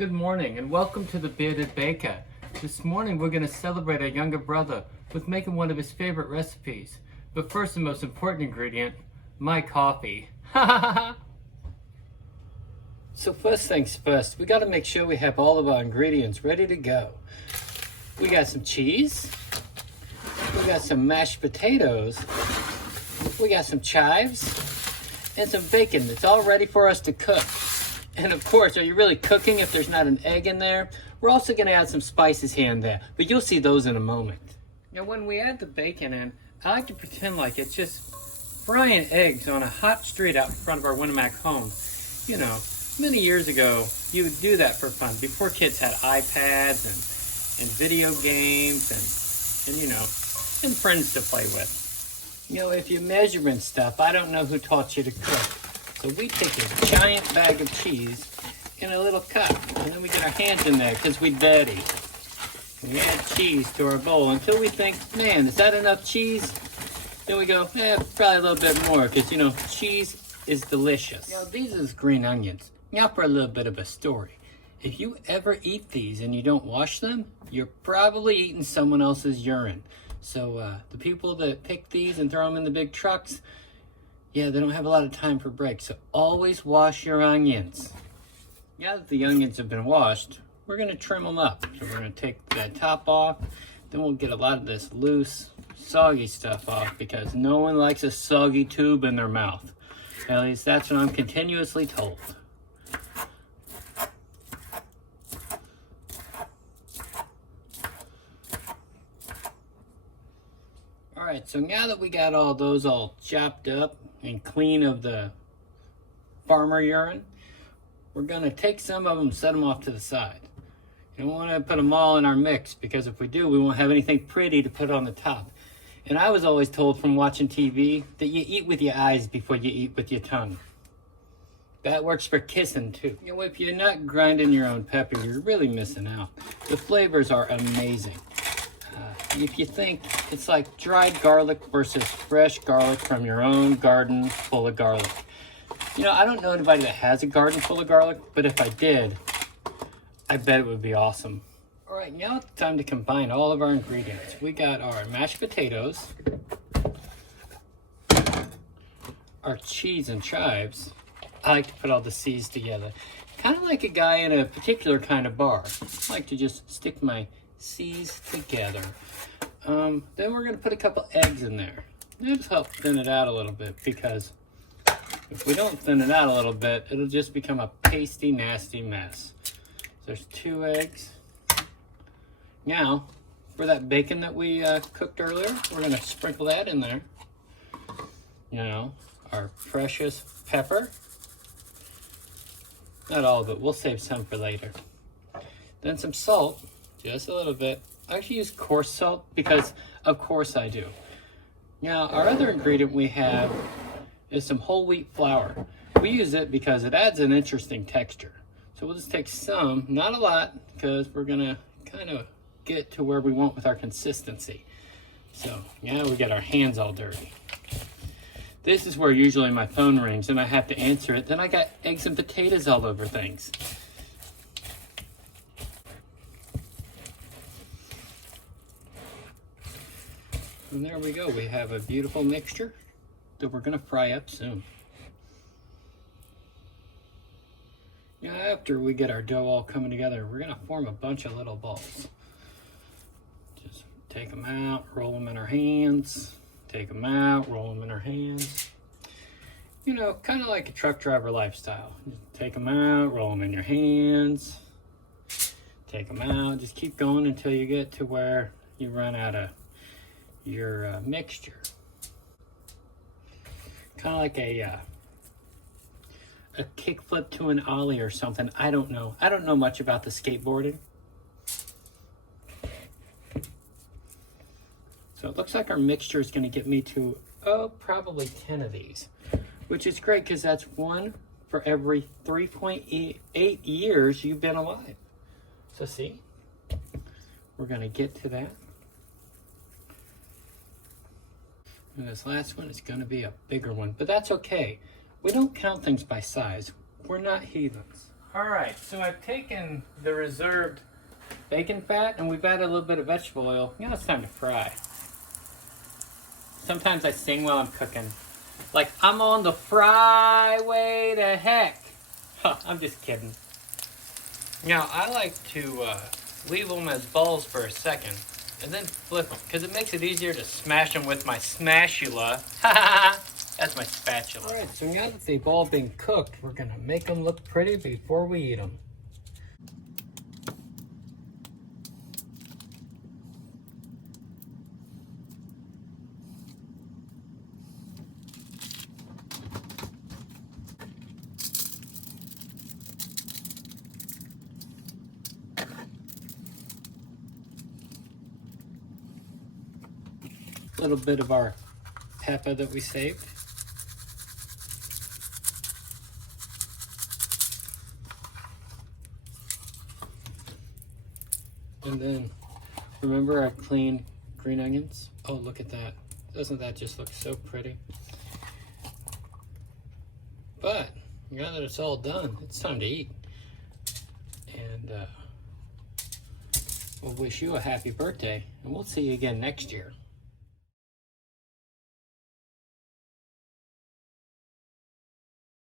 Good morning and welcome to the Bearded Baker. This morning we're going to celebrate our younger brother with making one of his favorite recipes. But first, the most important ingredient, my coffee. So first things first, we got to make sure we have all of our ingredients ready to go. We got some cheese, we got some mashed potatoes, we got some chives, and some bacon that's all ready for us to cook. And of course, are you really cooking if there's not an egg in there? We're also going to add some spices here and there, but you'll see those in a moment. Now when we add the bacon in, I like to pretend like it's just frying eggs on a hot street out in front of our Winamac home. You know, many years ago, you would do that for fun, before kids had iPads and video games and friends to play with. You know, if you're measuring stuff, I don't know who taught you to cook. So we take a giant bag of cheese in a little cup, and then we get our hands in there because we're dirty. We add cheese to our bowl until we think, man, is that enough cheese? Then we go, probably a little bit more because, you know, cheese is delicious. Now, these are green onions. Now for a little bit of a story. If you ever eat these and you don't wash them, you're probably eating someone else's urine. So the people that pick these and throw them in the big trucks, yeah, they don't have a lot of time for breaks, so always wash your onions. Now that the onions have been washed, we're going to trim them up. So we're going to take the top off, then we'll get a lot of this loose, soggy stuff off because no one likes a soggy tube in their mouth. At least that's what I'm continuously told. Alright, so now that we got all those all chopped up and clean of the farmer urine, we're going to take some of them, set them off to the side. You don't want to put them all in our mix because if we do, we won't have anything pretty to put on the top. And I was always told from watching TV that you eat with your eyes before you eat with your tongue. That works for kissing too. You know, if you're not grinding your own pepper, you're really missing out. The flavors are amazing. If you think it's like dried garlic versus fresh garlic from your own garden full of garlic. You know, I don't know anybody that has a garden full of garlic, but if I did, I bet it would be awesome. All right, now it's time to combine all of our ingredients. We got our mashed potatoes, our cheese and chives. I like to put all the C's together. Kind of like a guy in a particular kind of bar. I like to just stick my C's together. Then we're going to put a couple eggs in there. It'll just help thin it out a little bit because if we don't thin it out a little bit, it'll just become a pasty, nasty mess. So there's 2 eggs. Now, for that bacon that we cooked earlier, we're going to sprinkle that in there. You know, our precious pepper. Not all of it, we'll save some for later. Then some salt, just a little bit. I actually use coarse salt because, of course, I do. Now, our other ingredient we have is some whole wheat flour. We use it because it adds an interesting texture. So we'll just take some, not a lot, because we're going to kind of get to where we want with our consistency. So now we get our hands all dirty. This is where usually my phone rings and I have to answer it. Then I got eggs and potatoes all over things. And there we go. We have a beautiful mixture that we're going to fry up soon. Now, after we get our dough all coming together, we're going to form a bunch of little balls. Just take them out, roll them in our hands, take them out, roll them in our hands. You know, kind of like a truck driver lifestyle. Just take them out, roll them in your hands, take them out. Just keep going until you get to where you run out of your mixture. Kind of like a kickflip to an ollie or something. I don't know. I don't know much about the skateboarding. So it looks like our mixture is going to get me to, probably 10 of these, which is great because that's 1 for every 3.8 years you've been alive. So see, we're going to get to that. And this last one is going to be a bigger one, but that's okay. We don't count things by size. We're not heathens. All right, so I've taken the reserved bacon fat and we've added a little bit of vegetable oil. Now it's time to fry. Sometimes I sing while I'm cooking. Like, I'm on the fry way to heck. Huh, I'm just kidding. Now, I like to leave them as balls for a second and then flip them because it makes it easier to smash them with my smashula. That's my spatula. All right, so now that they've all been cooked, we're gonna make them look pretty before we eat them. A little bit of our pepper that we saved. And then, remember our clean green onions? Oh, look at that. Doesn't that just look so pretty? But, now that it's all done, it's time to eat. And we'll wish you a happy birthday, and we'll see you again next year.